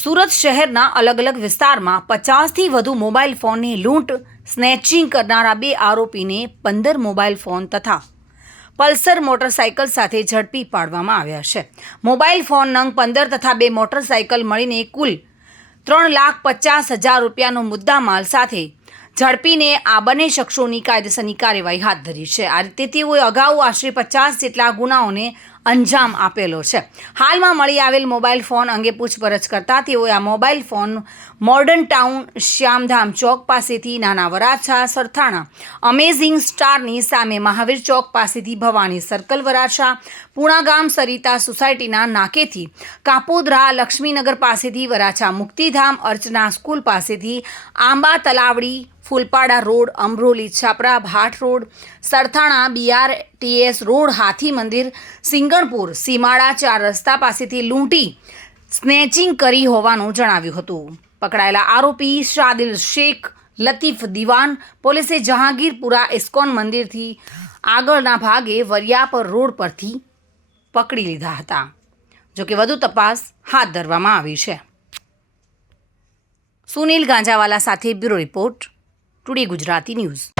સુરત શહેરના અલગ અલગ વિસ્તારમાં 50થી વધુ મોબાઈલ ફોનની લૂંટ સ્નેચિંગ કરનારા 2 આરોપીને 15 મોબાઈલ ફોન તથા પલ્સર મોટરસાઇકલ સાથે ઝડપી પાડવામાં આવ્યા છે. મોબાઈલ ફોન નંગ 15 તથા 2 મોટરસાઇકલ મળીને કુલ 3,50,000 રૂપિયાનો મુદ્દામાલ સાથે ઝડપીને આ બંને શખ્સોની કાયદેસરની કાર્યવાહી હાથ ધરી છે. આ રીતે તેઓએ અગાઉ આશરે 50 જેટલા ગુનાઓને અંજામ આપેલો છે. હાલમાં મળી આવેલ મોબાઈલ ફોન અંગે પૂછપરછ કરતા તેઓએ આ mobile phone modern town Shyamdham Chowk પાસેથી નાના વરાછા સરથાણા અમેઝિંગ સ્ટારની સામે મહાવીર ચોક પાસેથી ભવાની સર્કલ વરાછા પૂણાગામ સરિતા સોસાયટીના નાકેથી કાપોદરા લક્ષ્મીનગર પાસેથી વરાછા મુક્તિધામ અર્ચના સ્કૂલ પાસેથી આંબા તલાવડી ફૂલપાડા રોડ અમરોલી છાપરા ભાટ રોડ સરથાણા BRTS રોડ હાથી મંદિર સિંગણપુર સીમાડા 4 રસ્તા પાસેથી લૂંટી સ્નેચિંગ કરી હોવાનું જણાવ્યું હતું. પકડાયેલા આરોપી શાદિલ શેખ લતીફ દિવાન પોલીસે જહાંગીરપુરા ઇસ્કોન મંદિરથી આગળના ભાગે વરિયાપર રોડ પરથી પકડી લીધા હતા. જોકે વધુ તપાસ હાથ ધરવામાં આવી છે. સુનિલ ગાંજાવાલા સાથે bureau report, today Gujarati news.